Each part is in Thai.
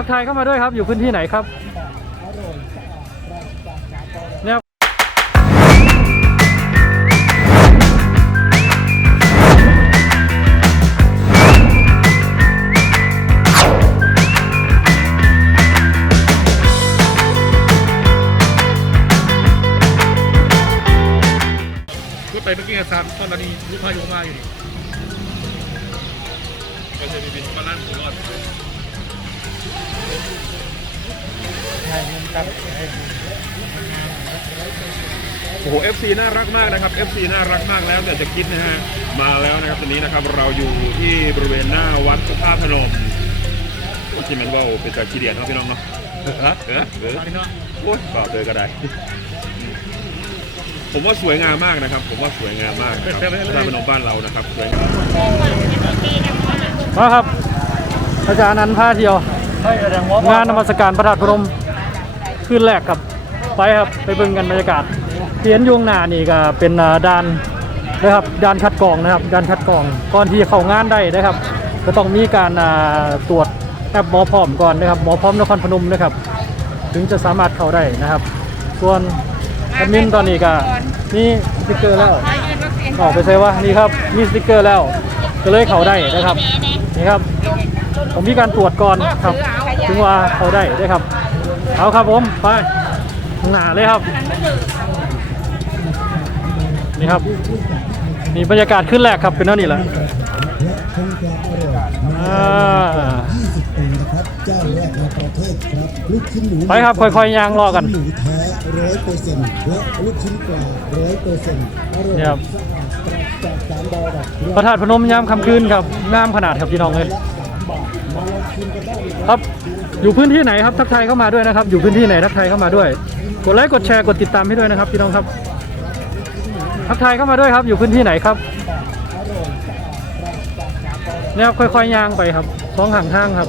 ทักทายเข้ามาด้วยครับ อยู่พื้นที่ไหนครับเนี่ยพูดไปเมื่อกี้ซามตอนนี้ลูกพายุมาอยู่นี่ก็จะมีบินมาลั่นตลอด โอ้โห FC น่ารักมากนะครับ FC น่ารักมากแล้วแต่จะคิดนะฮะ มาแล้วนะครับตอนนี้นะครับเราอยู่ที่บริเวณหน้าวัดพระธาตุพนมที่แมันว่าเป็นจากชีเดียนเนาะพี่น้องเนาะเออเออเออโอ้ยเปล่าเจอก็ได้ ผมว่าสวยงามมากนะครับ ผมว่าสวยงามมากนะครับพระธาตุพนมบ้านเรานะครับสวยงามมาครับอาจารย์นันท์พาเที่ยว งานนมัสการพระธาตุพนมคืนแรกครับไปครับไปเบิ่งกันบรรยากาศเทียนยุงหน้านี่ก็เป็นอ่าด่านนะครับด่านคัดกรองนะครับด่านคัดกรองก่อนที่เข้างานได้นะครับ ก็ต้องมีการอ่าตรวจแอปหมอพร้อมก่อนนะครับหมอพร้อมนครพนมนะครับ ถึงจะสามารถเข้าได้นะครับ ส่วนแอดมินตอนนี้ก็มีสติ๊กเกอร์แล้วออกไปใช่ว่านี่ครับมีสติ๊กเกอร์แล้วก็เลยเข้าได้นะครับนี่ครับ ผมมีการตรวจก่อนครับ ถึงว่าเขาได้ได้ครับ เอาครับผมไปข้างหน้าเลยครับ นี่ครับนี่บรรยากาศขึ้นแรกครับเป็นเท่านี้แหละอ่า20ปีนะครับเจ้าแรกในประเทศครับลูกชิ้นหมูไปครับค่อยๆย่างรอกันหมูแท้ร้อยเปอร์เซ็นต์และลูกชิ้นปลาร้อยเปอร์เซ็นต์อร่อยเนี่ยครับสะอาดจากสามดาวดับพระธาตุพนมยามค่ำคืนครับงามขนาดครับพี่น้องเลย ครับอยู่พื้นที่ไหนครับทักทายเข้ามาด้วยนะครับ อยู่พื้นที่ไหนทักทายเข้ามาด้วย กดไลค์กดแชร์กดติดตามให้ด้วยนะครับพี่น้องครับ ทักทายเข้ามาด้วยครับ อยู่พื้นที่ไหนครับเนี่ยค่อยๆย่างไปครับสองห่างทางครับ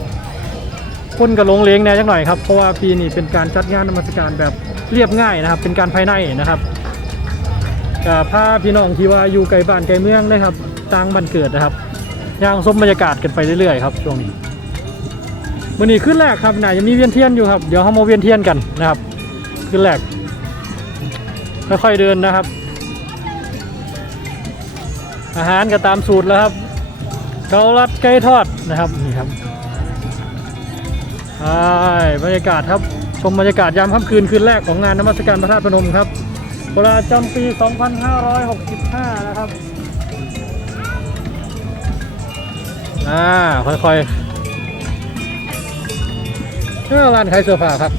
คนกับลงเลงแน่จังหน่อยครับเพราะว่าปีนี้เป็นการจัดงานนมัสการแบบเรียบง่ายนะครับ เป็นการภายในนะครับกับพาพี่น้องที่ว่าอยู่ไกลบ้านไกลเมืองนะครับต่างบ้านเกิดนะครับย่างชมบรรยากาศกันไปเรื่อยๆครับช่วงนี้ วันนี้ขึ้นแรกครับน่าจะมีเวียนเทียนอยู่ครับ เดี๋ยวเขามาเวียนเทียนกันนะครับ ขึ้นแรกค่อยๆเดินนะครับ อาหารก็ตามสูตรแล้วครับเกาลัดไก่ทอดนะครับนี่ครับใช่บรรยากาศครับชมบรรยากาศยามค่ำคืนคืนแรกของงานนมัสการพระธาตุพนมครับประจำปี 2565 นะครับ อ่า ค่อย ๆ ร้านขายเสื้อผ้าครับ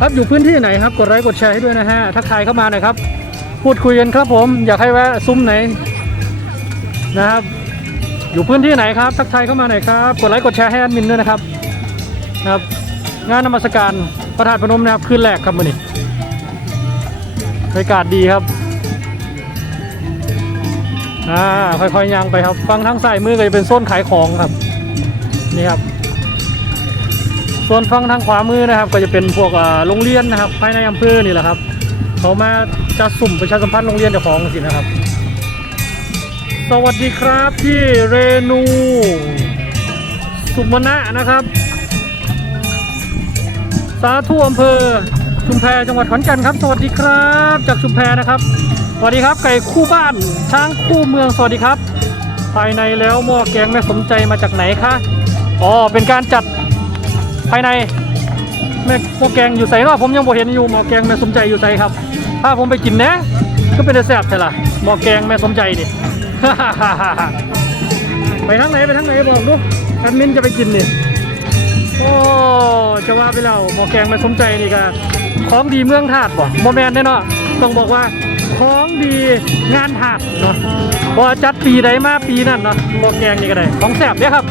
ครับอยู่พื้นที่ไหนครับ กดไลค์กดแชร์ให้ด้วยนะฮะ ทักทายเข้ามาหน่อยครับ พูดคุยกันครับผม อยากให้แวะซุ้มไหนนะครับ อยู่พื้นที่ไหนครับ ทักทายเข้ามาหน่อยครับ กดไลค์กดแชร์ให้แอดมินด้วยนะครับครับ งานนมัสการพระธาตุพนมนะครับคืนแรกครับมื่อนี้บรรยากาศดีครับอ่าค่อยๆย่างไปครับ ฟังทางซ้ายมือก็จะเป็นโซนขายของครับ นี่ครับ ส่วนฝั่งทางขวามือนะครับ ก็จะเป็นพวกอ่าโรงเรียนนะครับ ภายในอำเภอนี่แหละครับเขามาจัดสุ่มประชาสัมพันธ์โรงเรียนเจ้าของสินะครับ สวัสดีครับพี่เรนู สุมณะนะครับ สาธุอำเภอ ชุมแพจังหวัดขอนแก่นครับ สวัสดีครับ จากชุมแพนะครับสวัสดีครับไก่คู่บ้านช้างคู่เมืองสวัสดีครับ ภายในแล้วหม้อแกงแม่สมใจมาจากไหนคะอ๋อเป็นการจัด ภายในแม่หม้อแกงอยู่ใส่เนาะผมยังบ่เห็นอยู่หม้อแกงแม่สมใจอยู่ใส่ครับ ถ้าผมไปกินนะก็เป็นแซ่บใช่ล่ะหม้อแกงแม่สมใจนี่ ไปทางไหนไปทางไหนบอกดูแอดมินจะไปกินนี่โอ้จะว่าไปแล้วหม้อแกงแม่สมใจนี่ก็ของดีเมืองธาตุบ่บ่แมนแน่นาะต้องบอกว่าของดีงานธาตุเนาะบ่จัดปีใดมาปีนั้นเนาะหม้อแกงนี่ก็ได้ของแซ่บเด้อครับ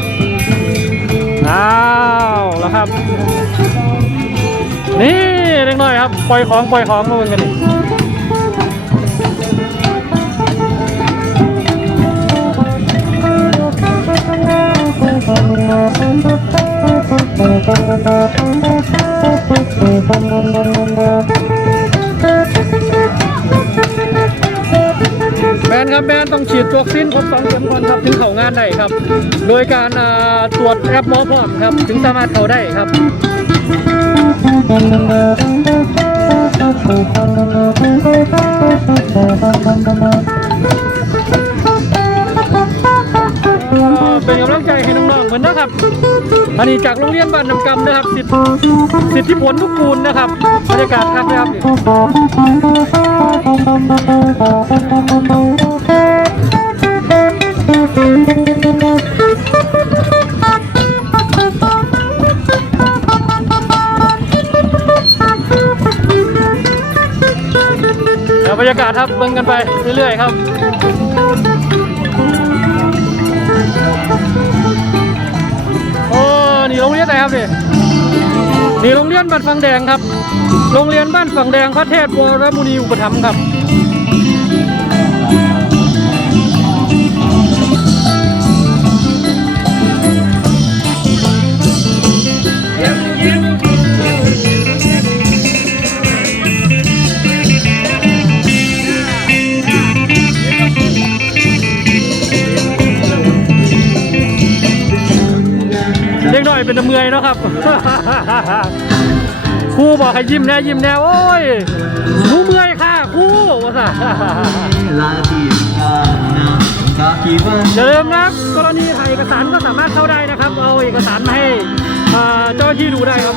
อ้าวแล้วครับ นี่เล็กน้อยครับ ปล่อยของปล่อยของมาเบิ่งกันนี่ แบนครับแมนต้องฉีดวัคซีนครบสองเข็มก่อนครับถึงเข้างานได้ครับ โดยการตรวจแอปหมอพร้อมครับ ถึงสามารถเข้าได้ครับเป็นกำลังใจให้น้องๆเหมือนนะครับ อันนี้จากโรงเรียนบ้านน้ำกำนะครับสิทธิสิทธิผลทุกคูณนะครับบรรยากาศครับนะครับ บรรยากาศครับเบิ่งกันไปเรื่อยๆครับ นี่โรงเรียนบ้านฝังแดงครับ โรงเรียนบ้านฝังแดงพระเทพวรมุนีอุปถัมภ์ครับ เล็นอเป็นตะเมื่อยเนาะครับ ครูบอกให้ยิ้มแน่ยิ้มแน่โอ้ยครูเมื่อยค่ะครูว่าซะอย่าลืมนะกรณีถ่ายเอกสารก็สามารถเข้าได้นะครับ เอาเอกสารมาให้เจ้าหน้าที่ดูได้ครับ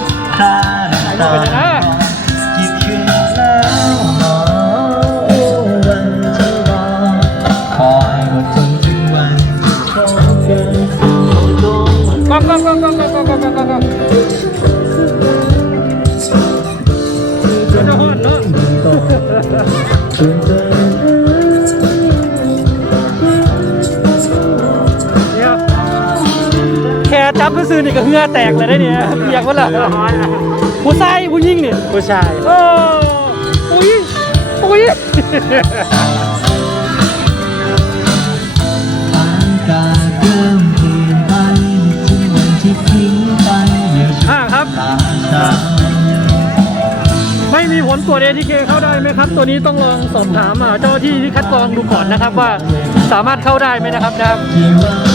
องกองเดี๋ยวจะหอนเนาะจนเธอเนี่ยแค่จับซื้อๆนี่ก็เหงื่อแตกเลยได้เนี่ยเปียกวะล่ะผู้ชายผู้หญิงนี่ผู้ชายโอ้อุ้ยอุ้ย ไม่มีผลตรวจ ATK เข้าได้ไหมครับ ตัวนี้ต้องลองสอบถามอ่าเจ้าหน้าที่ที่คัดกรองดูก่อนนะครับว่าสามารถเข้าได้ไหมนะครับนะครับ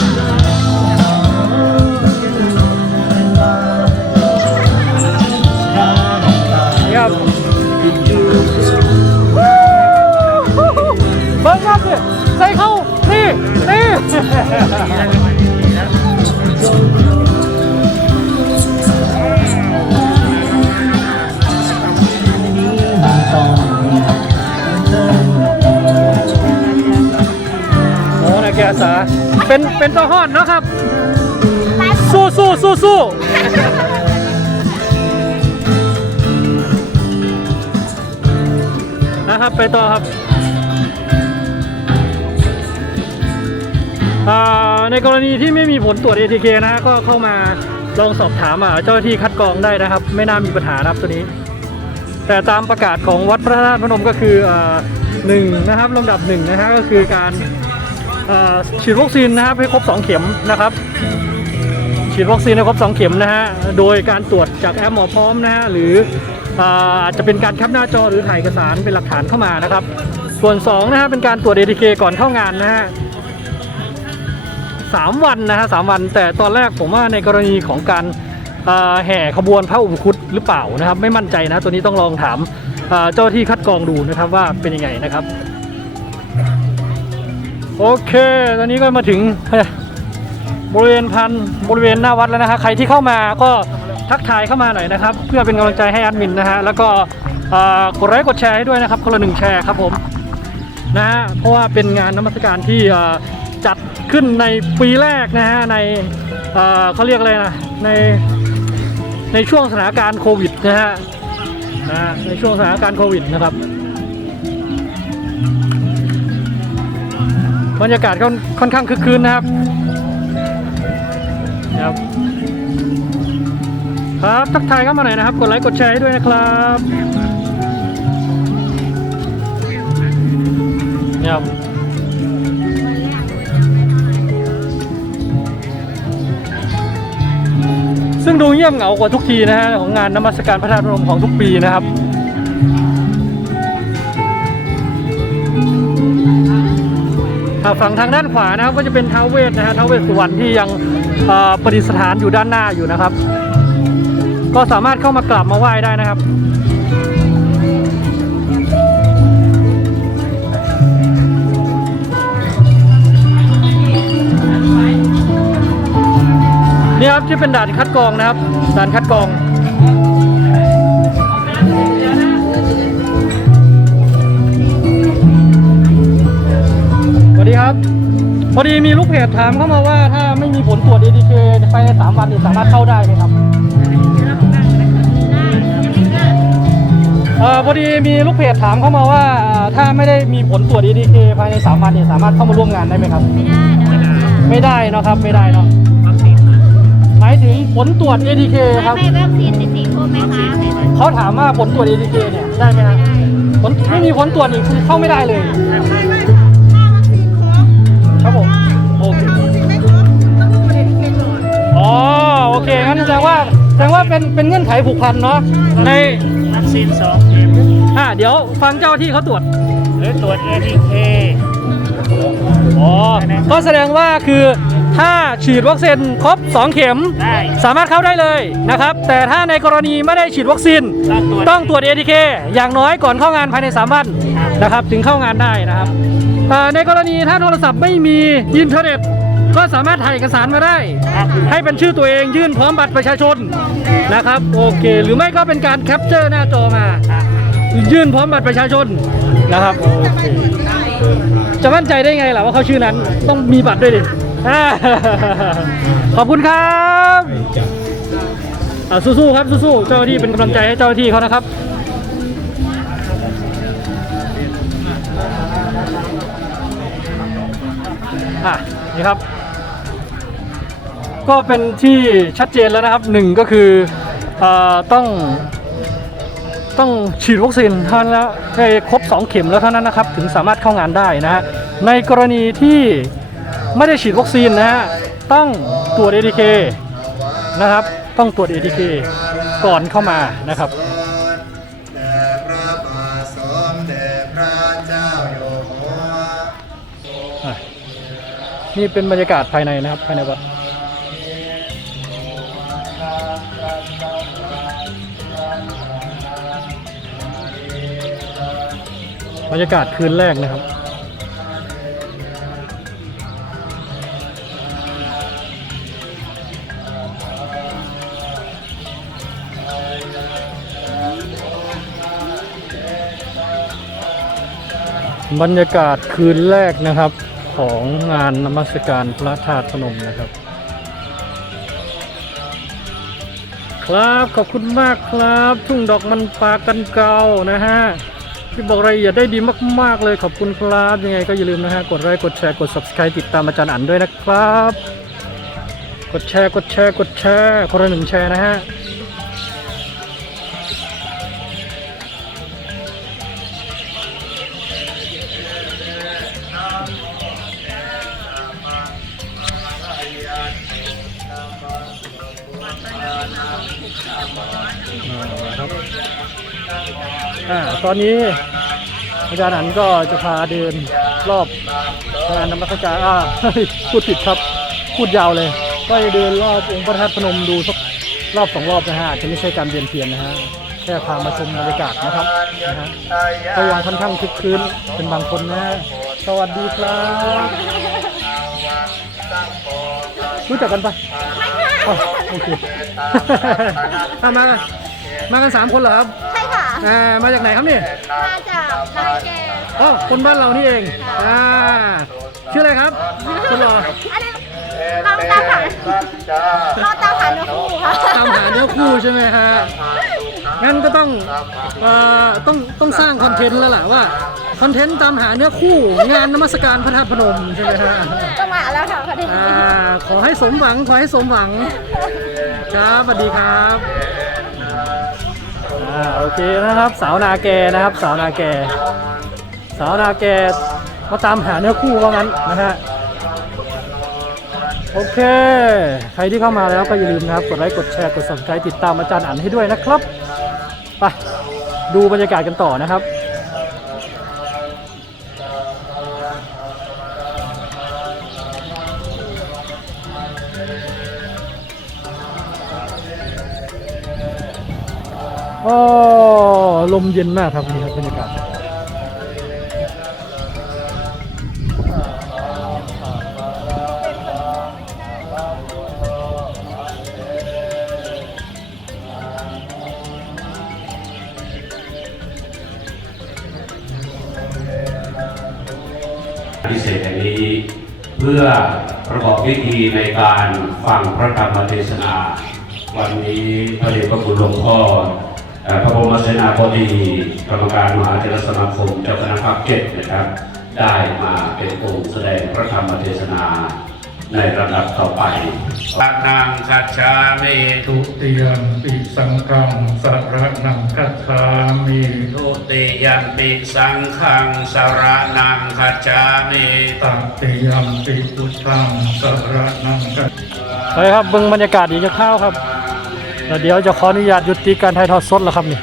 เป็นเป็นตัวฮอดเนาะครับ สู้สู้สู้สู้นะครับไปต่อครับอ่าในกรณีที่ไม่มีผลตรวจ ATK นะฮะก็เข้ามาลองสอบถามอ่าเจ้าหน้าที่คัดกรองได้นะครับ ไม่น่ามีปัญหานะครับตัวนี้ แต่ตามประกาศของวัดพระธาตุพนมก็คืออ่าหนึ่งนะครับลำดับหนึ่งนะฮะก็คือการ ฉีดวัคซีนนะครับให้ครบ 2 เข็มนะครับ ฉีดวัคซีนให้ครบ 2 เข็มนะฮะโดยการตรวจจากแอปหมอพร้อมนะฮะหรืออาจจะเป็นการแคปหน้าจอหรือถ่ายเอกสารเป็นหลักฐานเข้ามานะครับ ส่วน2นะฮะเป็นการตรวจ ATK ก่อนเข้างานนะฮะสามวันนะฮะสามวัน แต่ตอนแรกผมว่าในกรณีของการาแห่ขบวนพระอุปคุตหรือเปล่านะครับ ไม่มั่นใจนะ ตัวนี้ต้องลองถามเจ้าที่คัดกรองดูนะครับว่าเป็นยังไงนะครับ โอเค ตอนนี้ก็มาถึงบริเวณพันบริเวณหน้าวัดแล้วนะฮะใครที่เข้ามาก็ทักทายเข้ามาหน่อยนะครับ เพื่อเป็นกำลังใจให้แอดมินนะฮะแล้วก็กดไลค์กดแชร์ให้ด้วยนะครับคนละหนึ่งแชร์ครับผมนะฮะเพราะว่าเป็นงานนมัสการที่จัดขึ้นในปีแรกนะฮะในเขาเรียกอะไรนะในในช่วงสถานการณ์โควิดนะฮะนะฮะในช่วงสถานการณ์โควิดนะครับ บรรยากาศก็ค่อนข้างคึกคืนนะครับ ครับ ครับทักทายเข้ามาหน่อยนะครับ กดไลค์กดแชร์ให้ด้วยนะครับเนี่ยครับซึ่งดูเงียบเหงากว่าทุกทีนะฮะของงานนมัสการพระธาตุพนมของทุกปีนะครับ ฝั่งทางด้านขวานะครับก็จะเป็นท้าวเวสนะฮะท้าวเวสสุวรรณที่ยังประดิษฐานอยู่ด้านหน้าอยู่นะครับ ก็สามารถเข้ามากราบมาไหว้ได้นะครับนี่ครับที่เป็นด่านคัดกรองนะครับด่านคัดกรอง ครับ พอดีมีลูกเพจถามเข้ามาว่าถ้าไม่มีผลตรวจ ATK ภายใน3วันนี่สามารถเข้าได้ไหมครับเอ่อพอดีมีลูกเพจถามเข้ามาว่าอ่าถ้าไม่ได้มีผลตรวจ ATK ภายใน3วันนี่สามารถเข้ามาร่วมงานได้ไหมครับ ไม่ได้เนอะครับไม่ได้เนาะหมายถึงผลตรวจ ATK ครับไม่วัคซีนในสีครบไหมคะเขาถามว่าผลตรวจ ATK เนี่ยได้ไหมครับผลไม่มีผลตรวจนี่คือเข้าไม่ได้เลย ไม่ไม่ อเคไม่ครบต้องตรวจเอทีเคก่อนอ๋อโอเคงั้นแสดงว่าแสดงว่าเป็นเป็นเงื่อนไขผูกพันเนาะในวัคซีน2เข็มอ่าเดี๋ยวฟังเจ้าที่เขาตรวจหรือตรวจ ATK อ๋อก็แสดงว่าคือถ้าฉีดวัคซีนครบ 2 เข็มได้สามารถเข้าได้เลยนะครับ แต่ถ้าในกรณีไม่ได้ฉีดวัคซีนต้องตรวจต้องตรวจ ATK อย่างน้อยก่อนเข้างานภายใน 3 วันนะครับ ถึงเข้างานได้นะครับเอ่อ ในกรณีถ้าโทรศัพท์ไม่มีอินเทอร์เน็ต ก็สามารถถ่ายเอกสารมาได้ครับให้เป็นชื่อตัวเองยื่นพร้อมบัตรประชาชนนะครับโอเคหรือไม่ก็เป็นการแคปเจอร์หน้าจอมา ยื่นพร้อมบัตรประชาชนนะครับโอเคจะมั่นใจได้ไงล่ะว่าเขาชื่อนั้นต้องมีบัตรด้วยดิอ่าขอบคุณครับอ่าสู้ๆครับสู้ๆเจ้าหน้าที่เป็นกำลังใจให้เจ้าหน้าที่เขานะครับ อะนี่ครับ ก็เป็นที่ชัดเจนแล้วนะครับหนึ่งก็คืออต้องต้องฉีดวัคซีนเท่านั้นแล้วให้ครบ 2 เข็มแล้วเท่านั้นนะครับ ถึงสามารถเข้างานได้นะฮะในกรณีที่ไม่ได้ฉีดวัคซีนนะฮะต้องตรวจ ATK นะครับ ต้องตรวจ ATK ก่อนเข้ามานะครับ นี่เป็นบรรยากาศภายในนะครับ ภายในวัดบรรยากาศคืนแรกนะครับ บรรยากาศคืนแรกนะครับ ของงานนมัสการพระธาตุพนมนะครับ ครับขอบคุณมากครับทุ่งดอกมันปากันเกานะฮะที่บอกรายละเอียดได้ดีมาก ๆ เลยขอบคุณครับยังไงก็อย่าลืมนะฮะกดไลค์กดแชร์กด subscribe ติดตามอาจารย์อันด้วยนะครับ กดแชร์กดแชร์กดแชร์คนละหนึ่งแชร์นะฮะ ตอนนี้อาจารย์อันก็จะพาเดินรอบงานนมัสการอ่าพูดผิดครับ พูดยาวเลย ก็จะเดินรอบองค์พระธาตุพนมดูสักรอบสองรอบนะฮะอาจจะไม่ใช่การเวียนเทียนนะฮะแค่พามาชมบรรยากาศนะครับนะฮะก็ยังค่อนข้างคึกคืนเป็นบางคนนะฮะสวัสดีครับรู้จักกันปะอ๋อโอเคเอามามากันสามคนเหรอครับใช่ค่ะ อ่ามาจากไหนครับนี่มาจากนายแกอ๋อคนบ้านเรานี่เองอ่าชื่ออะไรครับคุณหล่ออันนี้เราตามหาเราตามหาเนื้อคู่ค่ะตามหาเนื้อคู่ใช่ไหมฮะงั้นก็ต้องเอ่อต้องต้องสร้างคอนเทนต์แล้วล่ะว่าคอนเทนต์ตามหาเนื้อคู่ งานนมัสการพระธาตุพนมใช่ไหมฮะจังหวะแล้วค่ะพอดีอ่าขอให้สมหวังขอให้สมหวังครับสวัสดีครับ อ่าโอเคนะครับสาวนาแกนะครับ สาวนาแก สาวนาแกมาตามหาเนื้อคู่ว่างั้นนะฮะโอเค ใครที่เข้ามาแล้วก็อย่าลืมนะครับ กดไลค์กดแชร์กด subscribe ติดตามอาจารย์อันให้ด้วยนะครับ ไป ดูบรรยากาศกันต่อนะครับ โอ้ลมเย็นมากครับนี่ครับบรรยากาศพิเศษแห่งนี้เพื่อประกอบพิธีในการฟังพระธรรมเทศนา วันนี้พระเดชพระคุณหลวงพ่อเอ่อ พระบรมเสนาบดีกรรมการมหาเถรสมาคมเจ้าคณะภาคเจ็ดนะครับ ได้มาเป็นองค์แสดงพระธรรมเทศนาในระดับต่อไปพระนางคัจฉามิทุติยมปิสังฆังสารนังคัจฉามิทุติยมปิสังฆังสารนังคัจฉามิตติยมปิพุทธังสารนังคัจไปครับเบิ่งบรรยากาศอีกจะข้าวครับ แล้วเดี๋ยวจะขออนุญาตยุติการถ่ายทอดสดแล้วครับนี่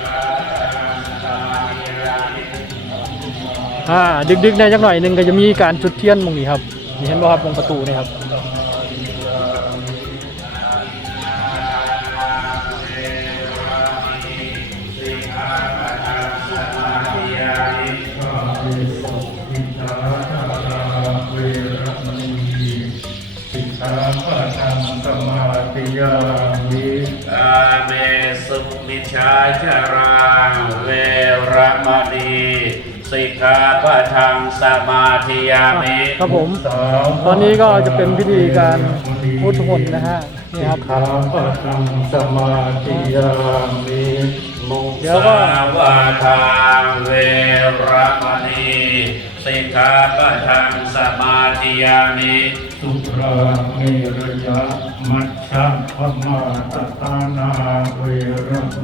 อ่าดึกๆในจักหน่อยหนึ่งก็จะมีการจุดเทียนหมงนี้ครับนี่เห็นบ่ครับตรงประตูนี่ครับอิทาทาราเวรมณีสิกขาปะทังสมาธิยา เมสุมิชาจาราเวรมณีสิกขาปะทังสมาธิยามิครับผม ตอนนี้ก็จะเป็นพิธีการพุทธมนต์นะฮะนี่ครับขาปะทังสมาธิยามิเดี๋ยวก็สาวาทาเวรมณีสิกขาปะทังสมาธิยามิสุราเมรยะมัชฌะพมาตตานา เวรมณี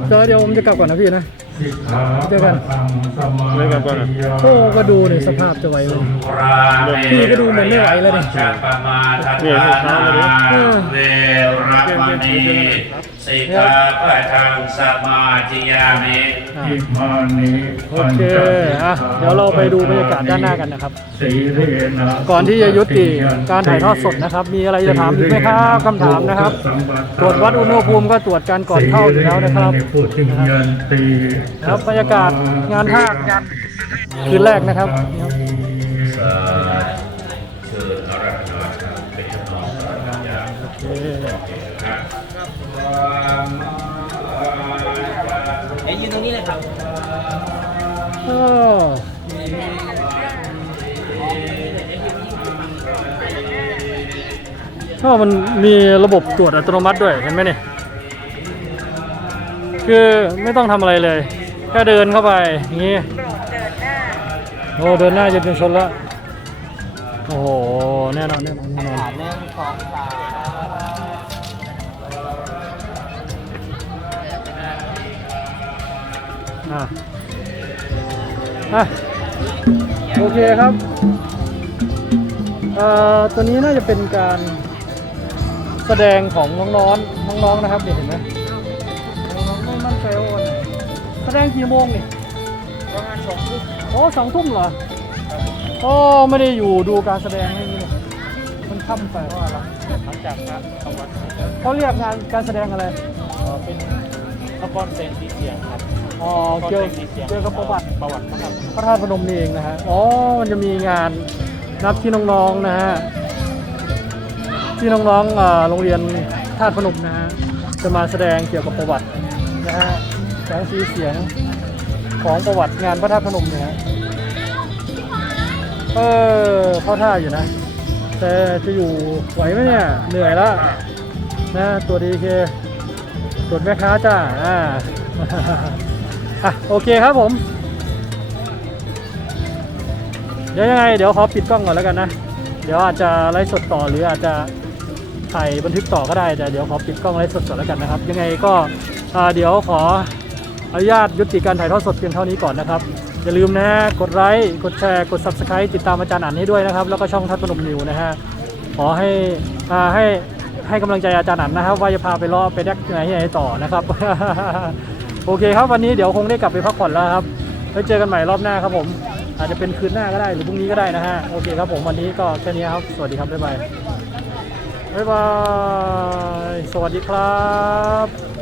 เดี๋ยวเดี๋ยวผมจะกลับก่อนนะพี่นะสิกขาเจอกันปะทังสมาธิยามิโอ้ก็ดูในสภาพจะไหวไหมพี่ก็ดูเหมือนไม่ไหวแล้วดิจัปมาทัฏฐานาเวรมณี สิกขาปะทังสมาธิยามิอ่าอิมานิโอเคอะเดี๋ยวเราไปดูบรรยากาศด้านหน้ากันนะครับ สีเรนะก่อนที่จะยุติการถ่ายทอดสดนะครับ มีอะไรจะถามอีกไหมครับคำถามนะครับ ตรวจวัดอุณหภูมิก็ตรวจการก่อนเข้าอยู่แล้วนะครับพูดถึงยันตีครับบรรยากาศงานภาคงานคืนแรกนะครับนี่ครับสา เอ้ยยืนตรงนี้เลยครับก็ก็มันมีระบบตรวจอัตโนมัติด้วยเห็นไหมเนี่ยคือไม่ต้องทำอะไรเลยแค่เดินเข้าไปอย่างนี้โอ้เดินหน้าจะเป็นชนแล้วโอ้โหแน่นอนแน่นอน อะอะโอเคครับเอ่อตัวนี้น่าจะเป็นการแสดงของน้องๆน้องๆนะครับเดี๋ยวเห็นไหมน้องๆไม่มั่นใจว่าวันไหนแสดงกี่โมงนี่ประมาณสองทุ่มโอ้สองทุ่มเหรอโอ้ไม่ได้อยู่ดูการแสดงไม่มีเลยมันค่ำไปว่าอะไรหลังจากพระสวัสดิ์เขาเรียกงานการแสดงอะไรเป็นละครเพลงที่เสียงครับ อ๋อเกี่ยวเกี่ยวกับประวัติประวัตินะครับพระธาตุพนมนี่เองนะฮะอ๋อมันจะมีงานนับที่น้องๆนะฮะที่น้องๆเอ่อโรงเรียนธาตุพนมนะฮะจะมาแสดงเกี่ยวกับประวัตินะฮะแสงสีเสียงของประวัติงานพระธาตุพนมเนี่ยฮะเออเข้าท่าอยู่นะ แต่จะอยู่ไหวไหมเนี่ยเหนื่อยแล้วนะตัวดีเคตรวจแม่ค้าจ้าอ่า อะโอเคครับผม เดี๋ยวยังไงเดี๋ยวขอปิดกล้องก่อนแล้วกันนะ เดี๋ยวอาจจะไลฟ์สดต่อหรืออาจจะถ่ายบันทึกต่อก็ได้แต่เดี๋ยวขอปิดกล้องไลฟ์สดก่อนแล้วกันนะครับ ยังไงก็เดี๋ยวขออนุญาตยุติการถ่ายทอดสดเพียงเท่านี้ก่อนนะครับ อย่าลืมนะฮะกดไลค์กดแชร์กด subscribe ติดตามอาจารย์อันให้ด้วยนะครับ แล้วก็ช่องทัศน์พนมนิวนะฮะขอให้ให้ให้กำลังใจอาจารย์อันนะครับ ว่าจะพาไปล่อไปแดกไหนที่ไหนต่อนะครับ โอเคครับวันนี้เดี๋ยวคงได้กลับไปพักผ่อนแล้วครับไว้เจอกันใหม่รอบหน้าครับผม อาจจะเป็นคืนหน้าก็ได้หรือพรุ่งนี้ก็ได้นะฮะโอเคครับผมวันนี้ก็แค่นี้ครับ สวัสดีครับบ๊ายบายบ๊ายบายสวัสดีครับ